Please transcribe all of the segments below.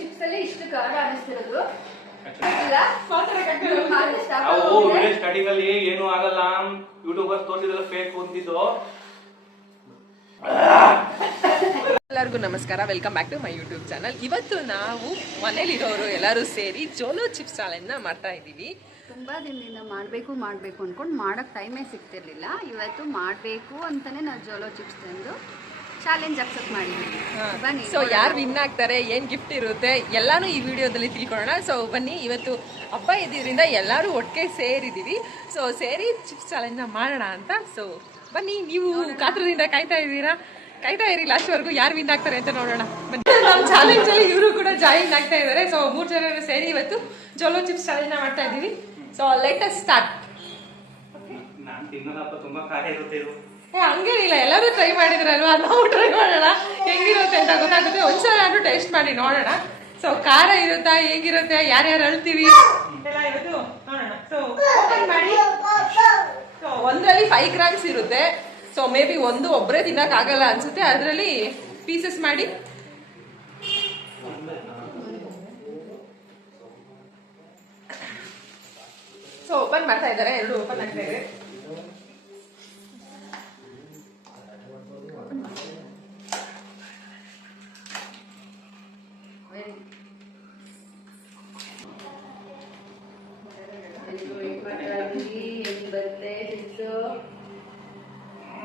Chips ಅಲ್ಲಿ ಇಷ್ಟು ಖಾರ ಅನಿಸ್ತಿರೋದು. ಸ್ಟಾರ್ಟಿಂಗ್ ಅಲ್ಲಿ ಏನು ಆಗಲ್ಲ, ಯೂಟ್ಯೂಬರ್ಸ್ ತೋರಿಸಿದ್ರೆ ಫೇಕ್ ಹೊಂದಿದ್ದು. ಎಲ್ಲರಿಗೂ ನಮಸ್ಕಾರ, welcome back to my YouTube channel. ಇವತ್ತು ನಾವು ಮನೇಲಿರೋರು ಎಲ್ಲರೂ ಸೇರಿ ಜೋಲೋ ಚಿಪ್ಸ್ ಚಾಲೆಂಜ್ನ ಮಾಡ್ತಾ ಇದ್ದೀವಿ. ತುಂಬಾ ದಿನದಿಂದ ಮಾಡಬೇಕು ಅನ್ಕೊಂಡು ಮಾಡೋಕ್ಕೆ ಟೈಮೇ ಸಿಗ್ತಿರ್ಲಿಲ್ಲ. ಇವತ್ತು ಮಾಡಬೇಕು ಅಂತಾನೆ ನಾವು ಜೋಲೋ ಚಿಪ್ಸ್ ತಂದು ಚಾಲೆಂಜ್ ಅಕ್ಸೆಪ್ಟ್ ಮಾಡಿದ್ದೀವಿ. ಬನ್ನಿ, ಸೊ ಯಾರು ವಿನ್ ಆಗ್ತಾರೆ, ಏನು ಗಿಫ್ಟ್ ಇರುತ್ತೆ ಎಲ್ಲಾನು ಈ ವಿಡಿಯೋದಲ್ಲಿ ತಿಳ್ಕೊಳ್ಳೋಣ. ಸೊ ಬನ್ನಿ, ಇವತ್ತು ಹಬ್ಬ ಇದ್ದಿದ್ದರಿಂದ ಎಲ್ಲರೂ ಒಟ್ಟಿಗೆ ಸೇರಿದ್ದೀವಿ. ಸೊ ಸೇರಿ ಚಿಪ್ಸ್ ಚಾಲೆಂಜ್ನ ಮಾಡೋಣ ಅಂತ. ಸೊ ಬನ್ನಿ, ನೀವು ಕಾತ್ರದಿಂದ ಕಾಯ್ತಾ ಇರಿ ಲಾಸ್ಟ್ವರೆಗೂ ಯಾರು ವಿನ್ ಆಗ್ತಾರೆ ಅಂತ ನೋಡೋಣ. ಬನ್ನಿ, ನಮ್ಮ ಚಾಲೆಂಜಲ್ಲಿ ಇವರು ಕೂಡ ಜಾಯಿನ್ ಆಗ್ತಾ ಇದ್ದಾರೆ. ಸೊ 3 ಜನ ಸೇರಿ ಇವತ್ತು ಜೋಲೋ ಚಿಪ್ಸ್ ಚಾಲೆಂಜ್ನ ಮಾಡ್ತಾ ಇದ್ದೀವಿ. So let us start. ನಾನು ತಿನ್ನೋದಪ್ಪ, ತುಂಬಾ ಖಾರ ಇರುತ್ತೆ ಇದು. ಹಂಗೇನಿಲ್ಲ, ಎಲ್ಲರೂ ಟ್ರೈ ಮಾಡಿದ್ರಲ್ವಾ, ನಾವು ಟ್ರೈ ಮಾಡೋಣ ಹೆಂಗಿರುತ್ತೆ ಅಂತ ಗೊತ್ತಾಗುತ್ತೆ. ಒಂದ್ಸಲ ಆದ್ರೂ ಟೇಸ್ಟ್ ಮಾಡಿ ನೋಡೋಣ. ಸೊ ಖಾರ ಇರುತ್ತಾ, ಹೇಗಿರುತ್ತೆ, ಯಾರ್ಯಾರು ಅಳ್ತೀವಿ ಎಲ್ಲ ಇವತ್ತು ನೋಡೋಣ. ಸೊ ಓಪನ್ ಮಾಡಿ. ಸೊ ಒಂದ್ರಲ್ಲಿ 5 ಗ್ರಾಮ್ಸ್ ಇರುತ್ತೆ. ಸೊ ಮೇ ಬಿ ಒಬ್ಬರೇ ತಿನ್ನಕ್ ಆಗಲ್ಲ ಅನ್ಸುತ್ತೆ, ಅದರಲ್ಲಿ ಪೀಸಸ್ ಮಾಡಿ. ಸೊ ಓಪನ್ ಮಾಡ್ತಾ ಇದ್ದಾರೆ, 2 ಓಪನ್ ಆಗ್ತಾ ಇದೆ.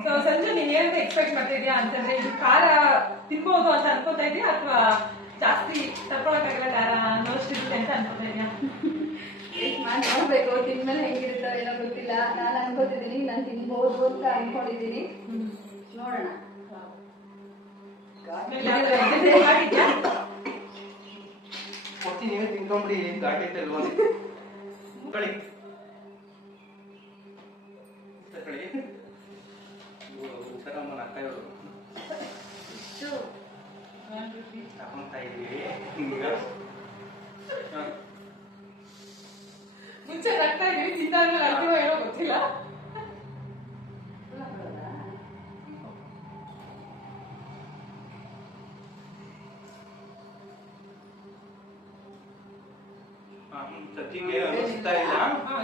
ಸೊ ಸಂಜೆ ನೀನ್ ಏನಂತ ಎಕ್ಸ್ಪೆಕ್ಟ್ ಮಾಡ್ತಿದ್ಯಾ ಅಂತಂದ್ರೆ, ಇದು ಖಾರ ತಿನ್ಬೋದು ಅಂತ ಅನ್ಕೋತಾ ಇದೀಯಾ ಅಥವಾ ಜಾಸ್ತಿ ತಡ್ಕೊಳಕ್ಕಾಗಲ್ಲ ಖಾರ ಅನ್ನೋಷ್ಟಿರುತ್ತೆ ಅಂತ ಅನ್ಕೋತಾ ಇದೀಯಾ? ನೋಡ್ಬೇಕು, ತಿನ್ಮೇಲೆ ಹೆಂಗಿರುತ್ತೋ ಏನೋ ಗೊತ್ತಿಲ್ಲ. ನಾನು ಅನ್ಕೋತಿದ್ದೀನಿ ನಾನು ತಿನ್ಬೋದು ಅಂತ ಅನ್ಕೊಂಡಿದ್ದೀನಿ. ನೋಡೋಣ. ನೀವೇ ತಿನ್ಕೊಂಬಿಡಿ, ಘಾಟಿ ಐತೆ ಅಲ್ವಾ? ಕಳಿ ಹುಷಾರಮ್ಮನ ಅಕ್ಕಯ್ಯವರು ತಗೊಂತಾ ಇದೀವಿ. ಮುಂಚೆ ನಗ್ತಾ ಇದೀವಿ, ತಿಂದಾದ್ಮೇಲೆ ಅರ್ಥ ಏನೋ ಗೊತ್ತಿಲ್ಲ. ಸದ್ಯಕ್ಕೆ ಅನಿಸ್ತಾ ಇಲ್ಲ.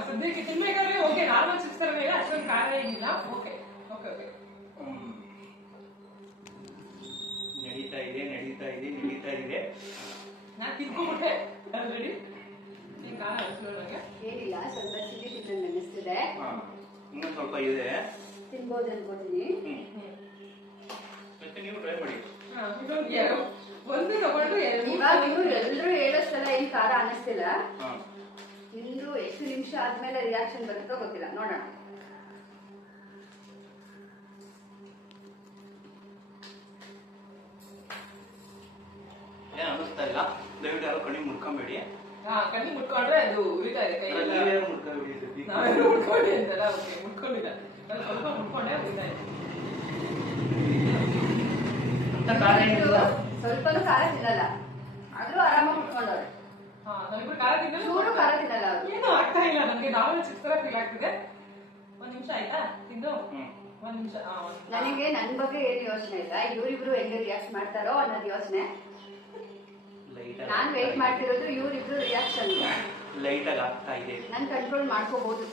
ಸದ್ಯಕ್ಕೆ ತಿನ್ಬೇಕಾದ್ರೆ ಓಕೆ, ನಾರ್ಮಲ್ ಚಿಪ್ಸ್ ತರ ಬೇಗ ಅಷ್ಟೊಂದು ಖಾರ ಏನಿಲ್ಲ. Okay okay okay. ನಡೀತಾ ಇದೆ. ನಾನು ತಿನ್ಕೊಂಡ್ಬಿಟ್ಟೆ ಆಲ್ರೆಡಿ. ನೀನ್ ಖಾರ ಅನಿಸ್ಕೊಳ್ಳೋ ನನಗೆ ಏನಿಲ್ಲ, ಸ್ವಲ್ಪ ಸಿಹಿ ತಿನ್ನಂಗೆ ಅನಿಸ್ತಿದೆ. ಇನ್ನೊಂದು ಸ್ವಲ್ಪ ಇದೆ, ತಿನ್ಬೋದು ಅನ್ಕೋತೀನಿ. ಮತ್ತೆ ನೀವು ಟ್ರೈ ಮಾಡಿ. ಒಂದು ತಗೊಂಡು ಇವಾಗ ಎಲ್ರು ಹೇಳೋಷ್ಟೆಲ್ಲ ಏನ್ ಖಾರ ಅನಿಸ್ತಿಲ್ಲ. ಇನ್ನು ಎಷ್ಟು ನಿಮಿಷ ಆದ್ಮೇಲೆ ರಿಯಾಕ್ಷನ್ ಬರುತ್ತೋ ಗೊತ್ತಿಲ್ಲ, ನೋಡೋಣ. ಏನ್ ಅನಿಸ್ತಾ ಇಲ್ಲ, ದಯವಿಟ್ಟು ಯಾರು ಕಣ್ಣಿ ಮುಡ್ಕೊಂಬೇಡಿ. ಕಣ್ಣಿ ಮುಟ್ಕೊಂಡ್ರೆ ಅದು ಉರಿತಾ ಇದೆ ಕೈಯಲ್ಲಿ. ನಾವೆಲ್ಲ ಮುಟ್ಕೊಂಡಿ ಅಂತಲ್ಲ, ಓಕೆ ಮುಟ್ಕೊಂಡಿಲ್ಲ, ನಾನು ಸ್ವಲ್ಪ ಮುಟ್ಕೊಂಡೆ ಉರಿತಾ ಇದೆ. ಸ್ವಲ್ಪನೂ ಖಾರ ತಿನ್ನಲ್ಲ, ಆದ್ರೂ ಆರಾಮಾಗಿ ಮುಟ್ಕೊಂಡವ್ರೆ. ನಾವಿಬ್ರು ಖಾರ ತಿನ್ನಲ್ಲ, ಚೂರು ಖಾರ ತಿನ್ನಲ್ಲ. ಏನು ಆಗ್ತಾ ಇಲ್ಲ ನನಗೆ, ನಾರ್ಮಲ್ ಚಿಪ್ಸ್ ತರ ಫೀಲ್ ಆಗ್ತಿದೆ. 1 ನಿಮಿಷ ಆಯ್ತಾ ತಿಂದು? 1 ನಿಮಿಷ. ನನಗೆ ನನ್ ಬಗ್ಗೆ ಏನು ಯೋಚನೆ ಇಲ್ಲ, ಇವರಿಬ್ರು ಹೆಂಗೆ ರಿಯಾಕ್ಟ್ ಮಾಡ್ತಾರೋ ಅನ್ನೋದು ಯೋಚನೆ. ನಾನ್ ವೇಟ್ ಮಾಡ್ತಿರೋದು ಇವರಿಬ್ರು ರಿಯಾಕ್ಷನ್. ಲೈಟ್ ಆಗಿ ಆಗ್ತಾ ಇದೆ. ನಾನು ಕಂಟ್ರೋಲ್ ಮಾಡ್ಕೋಬಹುದು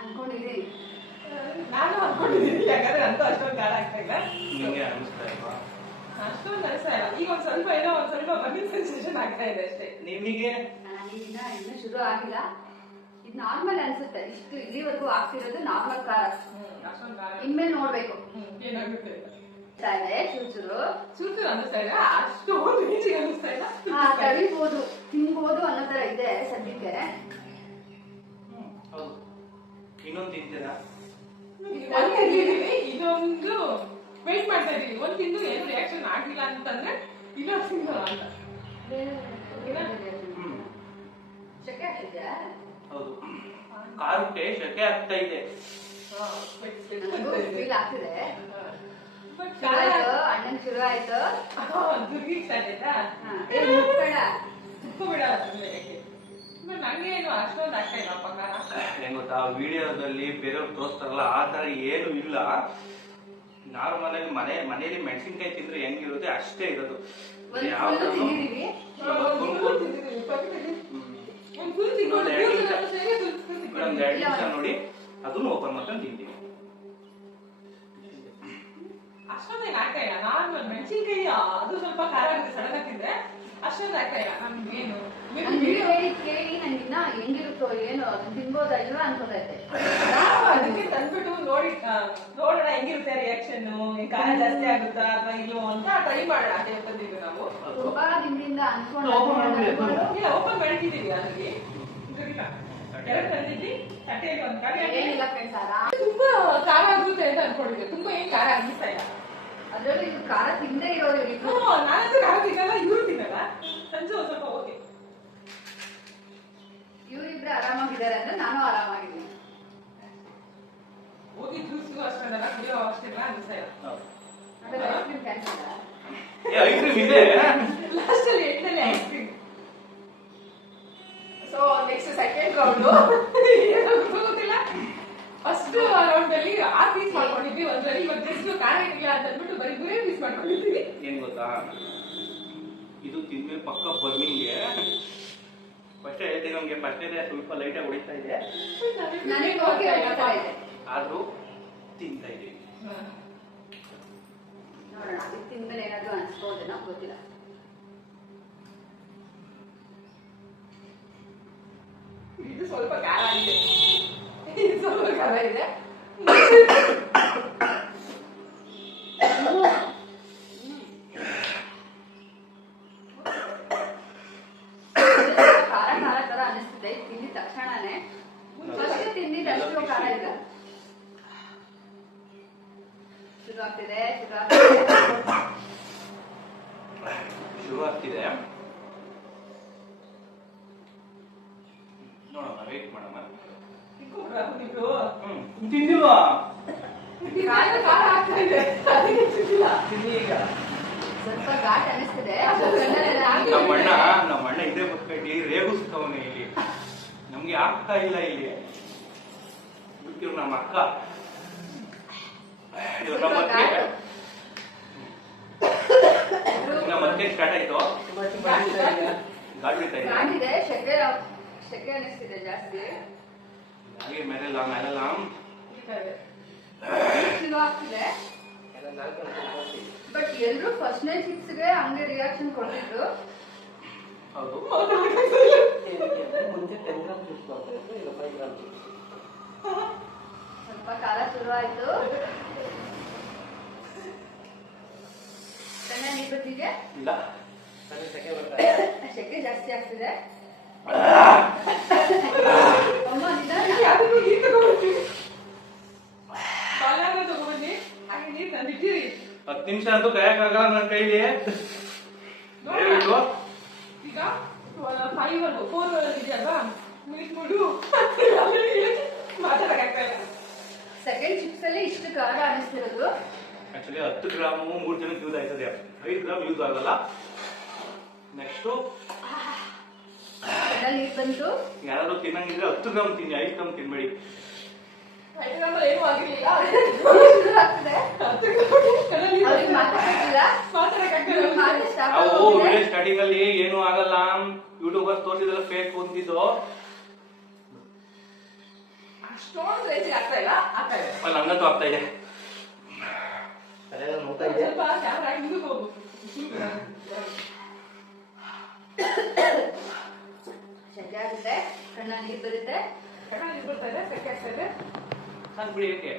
ಅನ್ಕೊಂಡಿದ್ದೀನಿ. ನಾನು ಅನ್ಕೊಂಡಿದ್ದೀನಿ, ಯಾಕಂದ್ರೆ ಅಂತೂ ಅಷ್ಟೊಂದು ಖಾರ ಆಗ್ತಾ ಇಲ್ಲ. ನಿಮಗೆ ಅನಿಸ್ತಾ ಇಲ್ವಾ? ಅಷ್ಟೊಂದು ಅನಿಸ್ತಾ ಇಲ್ಲ. ಈಗ ಒಂದ್ ಸ್ವಲ್ಪ ಬರ್ನಿಂಗ್ ಸೆನ್ಸೇಷನ್ ಆಗ್ತಾ ಇದೆ ಅಷ್ಟೇ. ನಿಮಗೆ ಇನ್ನ ಶುರು ಆಗಿಲ್ಲ, ಇದು ನಾರ್ಮಲ್ ಅನ್ಸುತ್ತೆ. ಇಷ್ಟು ಇಲ್ಲಿವರೆಗೂ ಆಗ್ತಿರೋದು ನಾರ್ಮಲ್ ಖಾರ. ಅಷ್ಟೊಂದು ಖಾರ ಇನ್ಮೇಲೆ ನೋಡ್ಬೇಕು ಏನಾಗುತ್ತೆ. ಚೂರು ಅನಿಸ್ತಾ ಇಲ್ಲ, ಅಷ್ಟೊಂದು ರೇಂಜಿಗೆ ಅನಿಸ್ತಾ ಇಲ್ಲ. ತಡಿಬಹುದು, ತಿನ್ಬಹುದು ಅನ್ನೋ ತರ ಇದೆ ಸದ್ಯಕ್ಕೆ. ಇನ್ನೊಂದು ತಿಂತೀರಾ? ಇದೊಂದು ವೇಟ್ ಮಾಡ್ತಾ ಇದೀವಿ. ಒಂದು ತಿಂದು ಏನು ರಿಯಾಕ್ಷನ್ ಆಗಿಲ್ಲ ಅಂತಂದ್ರೆ ಇನ್ನೊಂದು ತಿನ್ನಲ್ಲ ಅಂತ. ಶೆಕೆ ಆಗ್ತಿದ್ಯಾ? ಹೌದು, ಖಾರಕ್ಕೆ ಶೆಕೆ ಆಗ್ತಾ ಇದೆ. ಫೀಲ್ ಆಗ್ತಿದೆ. ಅಣ್ಣನ್ ಶುರು ಆಯ್ತು, ದುರ್ಗಿ ಸ್ಟಾರ್ಟ್ ಆಯ್ತಾ? ತುಪ್ಪ ನಂಗೆ ಏನು ಅಷ್ಟೊಂದು ಆಗ್ತಾ ಇಲ್ಲಪ್ಪ ಖಾರ. ಹೆಂಗ್ ಗೊತ್ತಾ, ವಿಡಿಯೋದಲ್ಲಿ ಬೇರೆಯವ್ರು ತೋರಿಸ್ತಾರಲ್ಲ ಆ ತರ ಏನು ಇಲ್ಲ. ನಾರ್ಮಲ್ ಆಗಿ ಮನೆಯಲ್ಲಿ ಮೆಣಸಿನ್ಕಾಯಿ ತಿಂದ್ರೆ ಹೆಂಗಿರುತ್ತೆ ಅಷ್ಟೇ ಇರೋದು. ಒಂದು ಯಾವ ಫುಲ್ ಥರನೂ ತಿಂದಿದ್ದೀವಿ. ಒಂದ್ 2 ನಿಮಿಷ ನೋಡಿ ಅದನ್ನು ಓಪನ್ ಮಾಡ್ಕೊಂಡು ತಿಂತೀವಿ. ಅಷ್ಟೊಂದೇನು ಹಾಕಯ್ಯ, ನಾರ್ಮಲ್ ಮೆಣಸಿನ್ಕಾಯಿ ಅದು ಸ್ವಲ್ಪ ಖಾರ ಆಗುತ್ತೆ ಸಡನ್ ಆಗ್ತಿದ್ರೆ, ಅಷ್ಟೊಂದು ಹಾಕಯ್ಯ. ನಮ್ಗೇನು ನನ್ ವಿಡಿಯೋ ಕೇಳಿ ನಂಗಿನ್ನ ಹೆಂಗಿರುತ್ತೋ ಏನೋ ಅದನ್ನ ತಿನ್ಬೋದಲ್ವಾ ಅನ್ಕೋತೈತೆ. ನಾವು ಅದಕ್ಕೆ ತಂದ್ಬಿಟ್ಟು ನೋಡೋಣ ಹೆಂಗಿರುತ್ತೆ ರಿಯಾಕ್ಷನ್, ಖಾರ ಜಾಸ್ತಿ ಆಗುತ್ತಾ ಅಥವಾ ಇಲ್ವೋ ಅಂತ ಟ್ರೈ ಮಾಡೋಣ ಅಂತ ಹೇಳ್ತಿದ್ವಿ ನಾವು. ತುಂಬಾ ದಿನದಿಂದ ಇಲ್ಲ, ಓಪನ್ ಮಾಡಿಟ್ಟಿದೀವಿ ಅಲ್ಲಿ. ಎರಡು ತಂದಿದ್ವಿ, ತಟ್ಟೆಯಲ್ಲಿ ಒಂದು ಖಾಲಿ ಏನಿಲ್ಲ ಫ್ರೆಂಡ್ಸ್, ಆರಾಮ್. ತುಂಬಾ ಖಾರ ಆಗುತ್ತೆ ಅಂತ ಅನ್ಕೊಂಡಿದ್ವಿ. ತುಂಬಾ ಏನ್ ಖಾರ ಅನ್ನಿಸ್ತಾ ಇಲ್ಲ. ಅದ್ರಲ್ಲೂ ಇದು ಖಾರ ತಿಂದೇ ಇರೋರು ಇವ್ರು. ನಾನಂತೂ ಖಾರ ತಿನ್ನಲ್ಲ, ಇವ್ರು ತಿನ್ನಲ್ಲ. ಸಂಜೆ ಒಂದ್ ಸ್ವಲ್ಪ ಓಕೆ. ಇವ್ರಿಬ್ರೆ ಆರಾಮಾಗಿದ್ದಾರೆ ಅಂದ್ರೆ ನಾನು ಆರಾಮಾಗಿದ್ದೀನಿ. ಹೋಗಿ ಜ್ಯೂಸು ಅಷ್ಟೊಂದಲ್ಲ, ಕುಡಿಯೋ ಅಷ್ಟೆಲ್ಲ ಅನ್ನಿಸ್ತಾ ಇಲ್ಲ. ಆಮೇಲೆ ice cream cancel. Ice cream ಇದೆ ಲಾಸ್ಟ್ ಅಲ್ಲಿ ಎಂಟನೇ ice cream. So next second round ಗೊತ್ತಿಲ್ಲ. ಫಸ್ಟ್ ರೌಂಡ್ ಅಲ್ಲಿ 6 ಪೀಸ್ ಮಾಡ್ಕೊಂಡಿದ್ವಿ ಒಂದ್ರಲ್ಲಿ. ಇವಾಗ ಜಸ್ಟ್ ಖಾರ ಇಲ್ಲ ಅಂತ ಅಂದ್ಬಿಟ್ಟು ಬರೀ 3 ಪೀಸ್ ಮಾಡ್ಕೊಂಡಿದ್ವಿ. ಏನ್ ಗೊತ್ತಾ, ಇದು ತಿಂದ್ಮೇಲೆ ಪಕ್ಕ ಬರ್ನಿಂಗ್ಗೆ ಫಸ್ಟ್ ಹೇಳ್ತೀನಿ, ನಮ್ಗೆ ಫಸ್ಟ್ ಇದೆ ಸ್ವಲ್ಪ ಲೈಟ್ ಆಗಿ ಹೊಡಿತಾ ಇದೆ, ನನಗೆ ಓಕೆ ಆಗ್ತಾ ಇದೆ. ಆದ್ರೂ ತಿಂತಾ ಇದೀವಿ. ನೋಡೋಣ ಇದು ತಿಂದ್ಮೇಲೆ ಏನಾದ್ರು ಅನ್ಸ್ಬೋದೇನೋ ಗೊತ್ತಿಲ್ಲ. ಇದು ಸ್ವಲ್ಪ ಖಾರ ಇದೆ, ಇದು ಸ್ವಲ್ಪ ಖಾರ ಇದೆ. ಖಾರ ಖಾರ ತರ ಅನಿಸ್ತಿದೆ ತಿಂದಿದ ತಕ್ಷಣನೇ. ಫಸ್ಟ್ ತಿಂದಿದ್ದು ಅಷ್ಟು ಖಾರ ಇಲ್ಲ. ಶುರು ಆಗ್ತಿದೆ ಶುರು ಆಗ್ತಿದೆ. ನೋಡೋಣ, ವೇಟ್ ಮಾಡೋಣ. ತಿಂದಿಲ್ವಾ? ಖಾರ ಆಗ್ತಾ ಇದೆ, ಅದಕ್ಕೆ ತಿಂದಿಲ್ಲ. ತಿನ್ನಿ ಈಗ. ಸ್ವಲ್ಪ ಘಾಟ್ ಅನಿಸ್ತಿದೆ. ನಮ್ಮ ಅಣ್ಣ ಇದೇ ಬದುಕಿ ರೇಗಿಸ್ತವನೆ ಇಲ್ಲಿ. ನಮ್ಗೆ ಆಗ್ತಾ ಇಲ್ಲ ಇಲ್ಲಿ. ಬಿಟ್ಟಿರು ನಮ್ಮ ಅಕ್ಕ, ಮತ್ತೆ ಸ್ಟಾರ್ಟ್ ಆಯ್ತು. ಗಾಡಿ ಬಿಡ್ತಾ ಇದೆ. ಘಾಟಿದೆ, ಶೆಕೆ ಅನಿಸ್ತಿದೆ ಜಾಸ್ತಿ. ಹಾಗೆ ಮೇಲೆಲ್ಲ ಶುರು ಆಗ್ತಿದೆ. ಬಟ್ ಎಲ್ರು ಫಸ್ಟ್ ನೈಟ್ 6ಗೆ ಹಂಗೆ ರಿಯಾಕ್ಷನ್ ಕೊಡ್ತಿದ್ರು. ಹೌದು. ಸ್ವಲ್ಪ ಕಾಲ ಶುರು ಆಯ್ತು. ನೀರ್ ಬತ್ತಿಗೆ ಇಲ್ಲ, ಶೆಕೆ ಜಾಸ್ತಿ ಆಗ್ತಿದೆ. ಅಮ್ಮ ನಿಧಾನ. ಅದಕ್ಕೂ ನೀರು ತಗೊಂಡ್ಬರ್ತೀವಿ, ಬಾಳೆಹಣ್ಣು ತಗೊಂಡ್ಬನ್ನಿ, ಹಾಗೆ ನೀರು ತಂದಿಟ್ಟಿರಿ. 10 ನಿಮಿಷ ಅಂತೂ ಕಾಯಕ್ಕಾಗಲ್ಲ ನನ್ನ ಕೈಲಿ. ದಯವಿಟ್ಟು ಈಗ 4 ಇದೆಯಲ್ವಾ, ಮುಗಿಸ್ಬಿಡು. ಮಾತಾಡಕ್ಕಾಗ್ತಾ ಇಲ್ಲ. ಸೆಕೆಂಡ್ ಚಿಪ್ಸ್ ಅಲ್ಲಿ ಇಷ್ಟು ಖಾರ ಅನಿಸ್ತಿರೋದು. ಆಕ್ಚುಲಿ 10 ಗ್ರಾಮು 3 ಜನಕ್ಕೆ ಯೂಸ್ ಆಯ್ತದೆ, 5 ಗ್ರಾಮ್ ಯೂಸ್ ಆಗಲ್ಲ. ನೆಕ್ಸ್ಟ್ ನೀರ್ ಬಂತು. ಯಾರಾದ್ರೂ ತಿನ್ನಂಗಿದ್ರೆ 10 ಗ್ರಾಮ್ ತಿನ್ನಿ, 5 ಗ್ರಾಮ್ ತಿನ್ಬೇಡಿ. ಏನೂ ಆಗಿರ್ಲಿಲ್ಲ. ಶುರು ಆಗ್ತಿದೆ. ಅವ್ರಿಗೆ ಮಾತಾಡಕ್ಕಿಲ್ಲ. ಅವು ವಿಡಿಯೋ ಸ್ಟಾರ್ಟಿಂಗ್ ಅಲ್ಲಿ ಏನು ಆಗಲ್ಲ, ಯೂಟ್ಯೂಬರ್ಸ್ ತೋರಿಸಿದ್ರೆ ಫೇಕ್ ಅಂತಿದ್ದು. ಅಷ್ಟೊಂದು ರೇಂಜಿಗೆ ಆಗ್ತಾ ಇಲ್ಲ, ಆಗ್ತಾ ಇದೆ. ನಂಗಂತೂ ಆಗ್ತಾ ಇದೆ. ಸ್ವಲ್ಪ ಕ್ಯಾಮ್ರಾ ಹಿಂದಕ್ಕೆ ಹೋಗು. ಶೆಕೆ ಆಗುತ್ತೆ, ಕಣ್ಣ ನೀರ್ ಬರುತ್ತೆ. ಕಣ್ಣಲ್ಲಿ ಬರ್ತಾ ಇದೆ, ಸೆಕೆ ಆಗ್ತಾ ಇದೆ. ನಾನು ಬಿಡಿ ಏಕೆ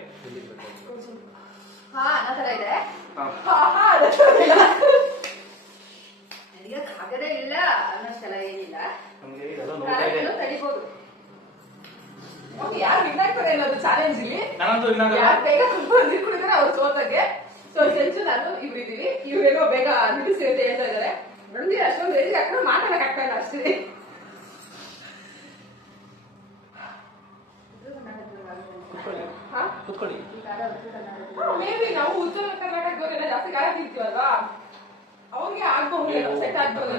ಹಾ ಅನ್ನೋ ತರ ಇದೆ. ನನಗೆ ಆಗದೇ ಇಲ್ಲ ಅನ್ನೋಷ್ಟೆಲ್ಲ ಏನಿಲ್ಲ. ನಮ್ಗೆ ಇದೆಲ್ಲ ನೋಡ್ತಾ ಇದೆ. ತಡಿಬಹುದು. ಯಾರು ವಿನ್ ಆಗ್ತಾರೆ ಅನ್ನೋದು ಚಾಲೆಂಜ್ ಇಲ್ಲಿ. ನಾನಂತೂ ಯಾರು ಬೇಗ ನೀರು ಕುಡಿದ್ರೆ ಅವ್ರು ಸೋತಾಗೆ. ಸೊ ಸಂಜು ನಾನು ಇವ್ರಿದ್ದೀವಿ, ಇವ್ರೇನೋ ಬೇಗ ನಿಲ್ಲಿಸಿ ಅಂತ ಹೇಳ್ತಾ ಇದಾರೆ. ನೋಡಿ ಅಷ್ಟೊಂದು ರೇಂಜ್ ಹಾಕೊಂಡು ಮಾತಾಡಕ್ ಆಗ್ತಾ ಇಲ್ಲ ಅಷ್ಟೇ. ಕುತ್ಕೊಳ್ಳಿ. ಮೇಬಿ ನಾವು ಉತ್ತರ ಕರ್ನಾಟಕದವರೆಲ್ಲ ಜಾಸ್ತಿ ಖಾರ ತಿಂತೀವಲ್ವಾ, ಅವ್ರಿಗೆ ಆಗ್ಬಹುದು, ಸೆಟ್ ಆಗ್ಬಹುದು.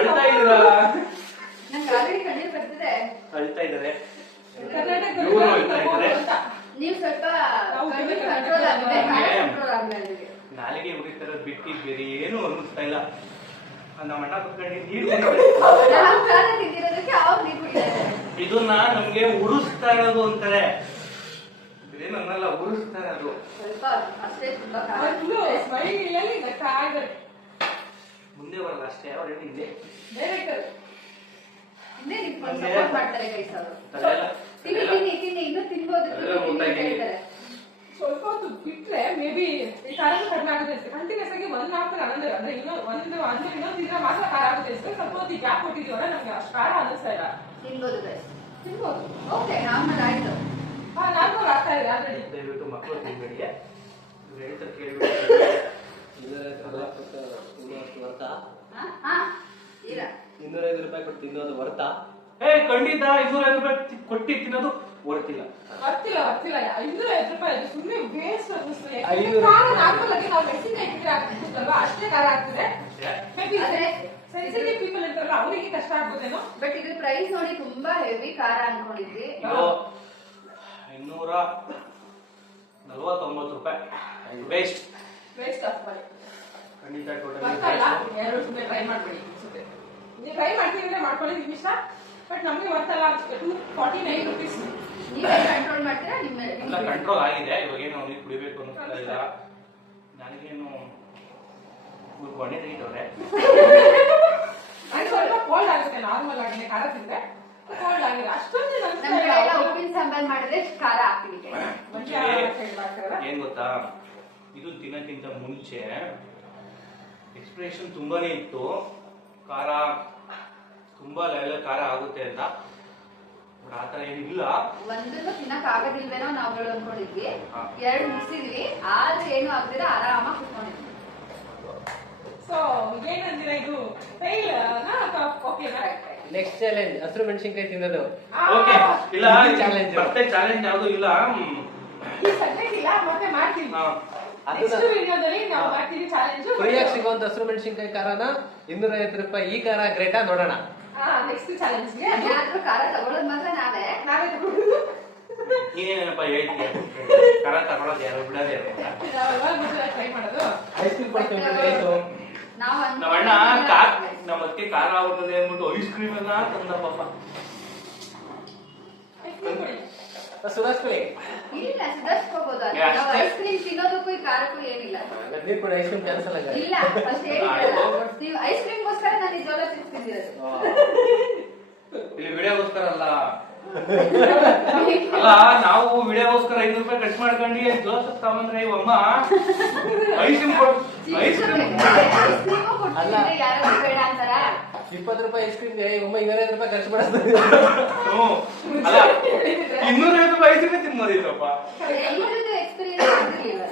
ಅಳ್ತಾ ಇದ್ದೀರಾ? ನಂಗೆ ಆಲ್ರೆಡಿ ಕಣ್ಣೀರ್ ಬರ್ತಿದೆ. ಅಳ್ತಾ ಇದ್ದಾರೆ. ಕರ್ನಾಟಕದಲ್ಲಿ ಇವ್ರು ಅಳ್ತಾ ಇದ್ದಾರೆ. ನೀವು ಸ್ವಲ್ಪ ಕಂಟ್ರೋಲ್ ಆಗಿದೆ, ಕಂಟ್ರೋಲ್ ಆಗಲಿಲ್ಲ. ನಾಲಿಗೆ ಉರಿತರ ಬಿಟ್ಟು ಬೇರೆ ಏನು ಅನ್ನಿಸ್ತಾ ಇಲ್ಲ. ನಮ್ಮ ಅಣ್ಣ ಕುತ್ಕೊಂಡು ನೀರು ನಾವು ಖಾರ ತಿಂದಿರೋದಕ್ಕೆ ಅವ್ರು ನೀರು ಕುಡಿತಾರೆ. ಇದನ್ನ ನಮ್ಗೆ ಉರಿಸ್ತಾ ಇರೋದು ಅಂತಾರೆ. ಏನನ್ನಲ್ಲ, ಉರಿಸ್ತಾ ಇರೋದು. ಸ್ವಲ್ಪ ಅಷ್ಟೇ, ತುಂಬಾ ಖಾರ. ಮುಂದೆ ಬರಲ್ಲ ಅಷ್ಟೇ, ಅವ್ರು ಹಿಂದೆ ಹಿಂದೆ ನಿಂತ್ಕೊಂಡು ಸಪೋರ್ಟ್ ಮಾಡ್ತಾರೆ ಗೈಸ್ ಅವರು. ತಿನ್ನಿ ತಿನ್ನಿ ತಿನ್ನಿ, ಇನ್ನೂ ತಿನ್ಬೋದು. ಸ್ವಲ್ಪ ಹೊತ್ತು ಬಿಟ್ರೆ ಮೇ ಬಿ ಈ ಖಾರ ಕಡಿಮೆ ಆಗುತ್ತೆ ಅಷ್ಟೇ. ಕಂಟಿನ್ಯೂಸ್ ಆಗಿ 1 hour ಅಂದ್ರೆ ಇನ್ನೊಂದು ದಿನ ಮಾತ್ರ ಖಾರ ಆಗುತ್ತೆ ಅಷ್ಟೇ. ಸ್ವಲ್ಪ ಹೊತ್ತು ಗ್ಯಾಪ್ ಕೊಟ್ಟಿದ್ದೀವಲ್ಲ, ನಮ್ಗೆ ಅಷ್ಟು ಖಾರ ಅನ್ನಿಸ್ತಾ ಇಲ್ಲ. ತಿನ್ಬೋದು ಗೈಸ್, ತಿನ್ಬೋದು. ಓಕೆ, ನಾರ್ಮಲ್ ಆಯ್ತು. ನಾರ್ಮಲ್ ಆಗ್ತಾ ಇದೆ ಆಲ್ರೆಡಿ. ದಯವಿಟ್ಟು ಮಕ್ಕಳು ತಿನ್ಬೇಡಿ, ಹೇಳ್ತಾರೆ ಕೇಳಿ. ಇಲ್ಲ 205 ರೂಪಾಯಿ ಕೊಟ್ಟು ತಿನ್ನೋದು ವರ್ತಾ? ಖಂಡಿತ 205 ರೂಪಾಯಿ ಕೊಟ್ಟು ತಿನ್ನೋದು ವರ್ತಿಲ್ಲ. ಬರ್ತಿಲ್ಲ 205 ರೂಪಾಯಿ ಅದು ಸುಮ್ಮನೆ ವೇಸ್ಟ್ ಅನ್ನಿಸ್ತದೆ. 500 ಖಾರ ನಾರ್ಮಲ್ ಆಗಿ ನಾವು ಮೆಣಸಿನಕಾಯಿ ಇಟ್ಟಿದ್ರೆ ಆಗ್ತಿತ್ತಲ್ವಾ, ಅಷ್ಟೇ ಖಾರ ಆಗ್ತದೆ. ಸೆನ್ಸಿಟಿವ್ ಪೀಪಲ್ ಇರ್ತಾರಲ್ಲ ಅವರಿಗೆ ಕಷ್ಟ ಆಗ್ಬೋದೇನೋ. ಬಟ್ ಇದು ಪ್ರೈಸ್ ನೋಡಿ ತುಂಬಾ ಹೆವಿ ಖಾರ ಅನ್ಕೊಂಡಿದ್ವಿ. 249 ರೂಪಾಯಿ ವೇಸ್ಟ್ ಆಫ್ ಮಾಡಿ. ಖಂಡಿತ ಟೋಟಲಿ ಯಾರು ಸುಮ್ಮನೆ ಟ್ರೈ ಮಾಡಬೇಡಿ ಅನ್ಸುತ್ತೆ. ನೀವು ಟ್ರೈ ಮಾಡ್ತೀವಿ ಮಾಡ್ಕೊಳ್ಳಿ, ನಿಮ್ಗೆ ಇಷ್ಟ. ಬಟ್ ನಮಗೆ ಬರ್ತಲ್ಲ 249 rupees. ನೀವೇ ಕಂಟ್ರೋಲ್ ಮಾಡ್ತೀರಾ? ಎಲ್ಲ ಕಂಟ್ರೋಲ್ ಆಗಿದೆ. ಇವಾಗೇನು ಅವ್ನಿಗೆ ಕುಡಿಬೇಕು ಅನ್ನಿಸ್ತಾ ಇಲ್ಲ. ನನಗೇನು ಕೊನೆ ತೆಗಿತವ್ರೆ. ನನಗೆ ಸ್ವಲ್ಪ ಕೋಲ್ಡ್ ಆಗುತ್ತೆ, ನಾರ್ಮಲ್ ಆಗಿ ಖಾರ ತಿಂದ್ರೆ ಕೋಲ್ಡ್ ಆಗಿದೆ. ಅಷ್ಟೊಂದು ಉಪ್ಪಿನ ಸಾಂಬಾರ್ ಮಾಡಿದ್ರೆ ಖಾರ ಹಾಕ್ತೀವಿ. ಏನ್ ಗೊತ್ತಾ, ಇದು ತಿನ್ನಕ್ಕಿಂತ ಮುಂಚೆ ಎಕ್ಸ್ಪ್ರೆಷನ್ ತುಂಬಾನೇ ಇತ್ತು, ಖಾರ ತುಂಬಾ ಲೆವೆಲ್ ಖಾರ ಆಗುತ್ತೆ ಅಂತ. ಆತರ ಏನಿಲ್ಲ. ಒಂದನ್ನು ತಿನ್ನಕ್ ಆಗೋದಿಲ್ವೇನೋ ನಾವುಗಳು ಅನ್ಕೊಂಡಿದ್ವಿ. 2 ಮುಗಿಸಿದ್ವಿ, ಆದ್ರೆ ಏನು ಆಗ್ದಿರ ಆರಾಮಾಗಿ ಕುತ್ಕೊಂಡಿದ್ವಿ. ಸೊ ಏನಂದಿರ, ಇದು ಫೇಲ್ ಓಕೆನಾ? ನೆಕ್ಸ್ಟ್ ಚಾಲೆಂಜ್ ಹಸಿರು ಮೆಣಸಿನಕಾಯಿ ತಿನ್ನೋದು. ಓಕೆ, ಇಲ್ಲ ಚಾಲೆಂಜ್ ಮತ್ತೆ ಚಾಲೆಂಜ್ ಯಾವುದು ಇಲ್ಲ. ಈ ಸಬ್ಜೆಕ್ಟ್ ಇಲ್ಲ, ಮತ್ತೆ ಮಾಡ್ತೀವಿ. ನೆಕ್ಸ್ಟ್ ವಿಡಿಯೋದಲ್ಲಿ ನಾವು ಮಾಡ್ತೀವಿ ಚಾಲೆಂಜ್. ಫ್ರೀಯಾಗಿ ಸಿಗುವಂತ ಹಸಿರು ಮೆಣಸಿನಕಾಯಿ ಖಾರನ 250 ರೂಪಾಯಿ. ಈ ಖಾರ ಗ್ರೇಟಾ ನೋಡೋಣ. ನೆಕ್ಸ್ಟ್ ಚಾಲೆಂಜ್ ಯಾರಾದ್ರೂ ಖಾರ ತಗೊಳ್ಳೋದು ಮಾತ್ರ ನಾವೇ ತಗೊಳ್ಳೋದು. ನೀನೇನಪ್ಪ ಹೇಳ್ತೀಯ, ಖಾರ ತಗೊಳ್ಳೋದು ಯಾರು ಬಿಡೋದೇ ಟ್ರೈ ಮಾಡೋದು. ಐಸ್ ಕ್ರೀಮ್ ಕೊಡ್ತೀವಿ. ನಮ್ಮ ಅಣ್ಣ ನಮ್ಮ ಅದಕ್ಕೆ ಖಾರ ಆಗುತ್ತದೆ ಅಂದ್ಬಿಟ್ಟು ಐಸ್ ಕ್ರೀಮ್ ಎಲ್ಲ ತಂದ ಪಾಪ. ಸುಧಾರಿಸ್ಕೊಳ್ಳಿ. ಇಲ್ಲ, ಸುಧಾರಿಸ್ಕೋಬಹುದು. ಐಸ್ ಕ್ರೀಮ್ ತಿನ್ನೋದಕ್ಕೂ ಈ ಖಾರಕ್ಕೂ ಏನಿಲ್ಲ. ನೀರು ಕೂಡ ಐಸ್ ಕ್ರೀಮ್ ಕ್ಯಾನ್ಸಲ್ ಆಗ. ಇಲ್ಲ, ಫಸ್ಟ್ ಹೇಳಿದ್ರಲ್ಲ, ನೀವು ಐಸ್ ಕ್ರೀಮ್ಗೋಸ್ಕರ ನಾನು ಈ ಜೋಳ ಚಿಪ್ಸ್ ತಿಂದಿರೋದು. ಇಲ್ಲಿ ವಿಡಿಯೋಗೋಸ್ಕರ ಅಲ್ಲ, ನಾವು ವಿಡಿಯೋಗೋಸ್ಕರ 5 ರೂಪಾಯಿ ಖರ್ಚು ಮಾಡ್ಕೊಂಡು ಜೋಸಫ್ ತಗೊಂಡ್ರೆ ಇವಮ್ಮ ಐಸ್ ಕ್ರೀಮ್ ಅಲ್ಲ, ಯಾರು ಬೇಡ ಅಂತಾರ. 20 ರೂಪಾಯಿ ಐಸ್ ಕ್ರೀಮ್ 250 ರೂಪಾಯಿ ಖರ್ಚು ಮಾಡಿಸ್ತಾರೆ. ಅಲ್ಲ, 250 ರೂಪಾಯಿ ಐಸ್ ಕ್ರೀಮ್ ತಿನ್ಬೋದಿತ್ತಪ್ಪ. ಇದ್ರದ್ದು ಎಕ್ಸ್ಪೀರಿಯನ್ಸ್ ಆಗಿರ್ಲಿಲ್ಲ,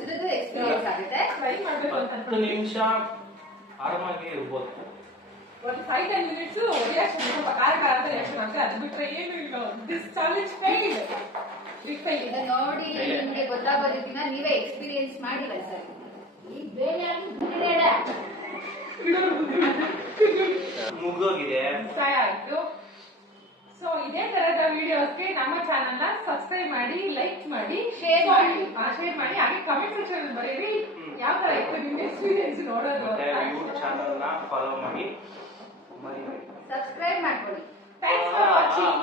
ಇದ್ರದ್ದು ಎಕ್ಸ್ಪೀರಿಯನ್ಸ್ ಆಗುತ್ತೆ. ಟ್ರೈ ಮಾಡಬೇಕು ಅಂತ 10 ನಿಮಿಷ ಆರಾಮಾಗಿ ಇರ್ಬೋದು. ಒಂದು 5-10 minutes ರಿಯಾಕ್ಷನ್, ಸ್ವಲ್ಪ ಖಾರ ಖಾರ ಅಂತ ರಿಯಾಕ್ಷನ್ ಆಗ್ತದೆ. ಅದು ಬಿಟ್ರೆ ಏನು ಇಲ್ಲ. This challenge failed. ಇದು ನೋಡಿ ನಿಮ್ಗೆ ಗೊತ್ತಾಗೋದು ದಿನ ನೀವೇ ಎಕ್ಸ್ಪೀರಿಯನ್ಸ್ ಮಾಡಿಲ್ಲ ಸರ್. ಈ ಬೇರೆ ಮುಗ್ದೋಗಿದೆ. ಆಯ್ತು. ಸೊ ಇದೇ ತರದ ವಿಡಿಯೋಸ್ಗೆ ನಮ್ಮ ಚಾನಲ್ ನ ಸಬ್ಸ್ಕ್ರೈಬ್ ಮಾಡಿ, ಲೈಕ್ ಮಾಡಿ, ಶೇರ್ ಮಾಡಿ, ಹಾಗೆ ಕಮೆಂಟ್ ಸೆಕ್ಷನ್ ಬರೀರಿ ಯಾವ ತರ ಇತ್ತು ನಿಮ್ಮ ಎಕ್ಸ್ಪೀರಿಯನ್ಸ್ ನೋಡೋದು. ಯೂಟ್ಯೂಬ್ ಚಾನಲ್ ನ ಫಾಲೋ ಮಾಡಿ, ಸಬ್ಸ್ಕ್ರೈಬ್ ಮಾಡ್ಕೊಳ್ಳಿ. Thanks for watching.